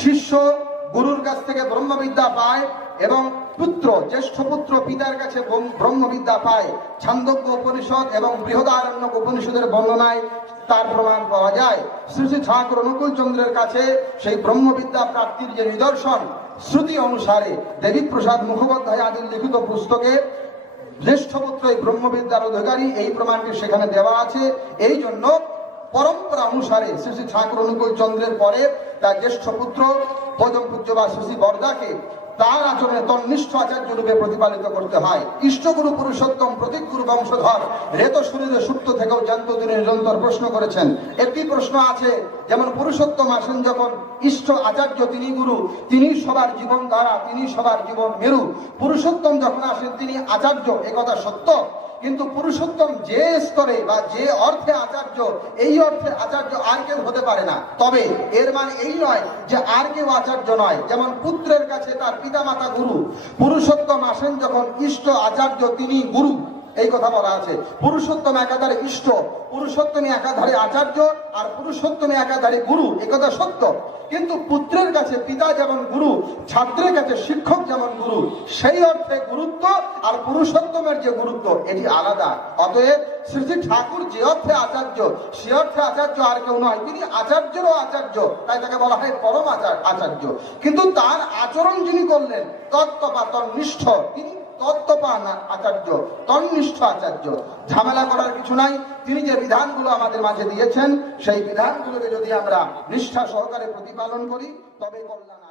শিষ্য গুরুর কাছ থেকে ব্রহ্মবিদ্যা পায় এবং পুত্র জ্যেষ্ঠ পুত্র পিতার কাছে ব্রহ্মবিদ্যা পায়। ছান্দোগ্য উপনিষদ এবং বৃহদারণ্যক উপনিষদের বর্ণনায় তার প্রমাণ পাওয়া যায়। শ্রী শ্রী ঠাকুর অনুকূল চন্দ্রের কাছে সেই ব্রহ্মবিদ্যা প্রাপ্তির যে নিদর্শন, শ্রুতি অনুসারে দেবী প্রসাদ মুখোপাধ্যায় আদির লিখিত পুস্তকে জ্যেষ্ঠ পুত্র এই ব্রহ্মবিদ্যার অধিকারী, এই প্রমাণটি সেখানে দেওয়া আছে। এই জন্য পরম্পরা অনুসারে শ্রী শ্রী ঠাকুর অনুকূল চন্দ্রের পরে তার জ্যেষ্ঠ পুত্র পদম পূজ্য বা শ্রী বরদাকে তার আচরণে তন্নিষ্ঠ আচার্য রূপে প্রতিপালিত করতে হয়। ইষ্টগুরু পুরুষোত্তম প্রতীকগুরু বংশধর রেত শরীরে সুপ্ত থেকেও জ্ঞান্ত দিনে নিরন্তর প্রশ্ন করেছেন। একটি প্রশ্ন আছে, যেমন পুরুষোত্তম আসেন যখন ইষ্ট আচার্য তিনি গুরু, তিনি সবার জীবন ধারা, তিনি সবার জীবন মেরু। পুরুষোত্তম যখন আসেন তিনি আচার্য, একথা সত্য, কিন্তু পুরুষোত্তম যে স্তরে বা যে অর্থে আচার্য, এই অর্থে আচার্য আর কেউ হতে পারে না। তবে এর মানে এই নয় যে আর কেউ আচার্য নয়। যেমন পুত্রের কাছে তার পিতামাতা গুরু, পুরুষোত্তম আসেন যখন ইষ্ট আচার্য তিনি গুরু, এই কথা বলা আছে। পুরুষোত্তম একাধারে ইষ্ট, পুরুষোত্তমী একাধারে আচার্য, আর পুরুষোত্তমী একাধারে গুরু, একথা সত্য। কিন্তু পুত্রের কাছে পিতা যেমন গুরু, ছাত্রের কাছে শিক্ষক যেমন গুরু, সেই অর্থে গুরুত্ব আর পুরুষোত্তমের যে গুরুত্ব এটি আলাদা। অতএব শ্রী শ্রী ঠাকুর যে অর্থে আচার্য, সে অর্থে আচার্য আর কেউ নয়, তিনি আচার্যেরও আচার্য, তাই তাকে বলা হয় পরম আচার্য। কিন্তু তার আচরণ যিনি করলেন তত্ত্ব বা তন্নিষ্ঠ, তিনি তত্ত্বপান আচার্য, তন্নিষ্ঠ আচার্য। ঝামেলা করার কিছু নাই। তিনি যে বিধানগুলো আমাদের মাঝে দিয়েছেন, সেই বিধানগুলোকে যদি আমরা নিষ্ঠা সহকারে প্রতিপালন করি তবে কল্যাণ।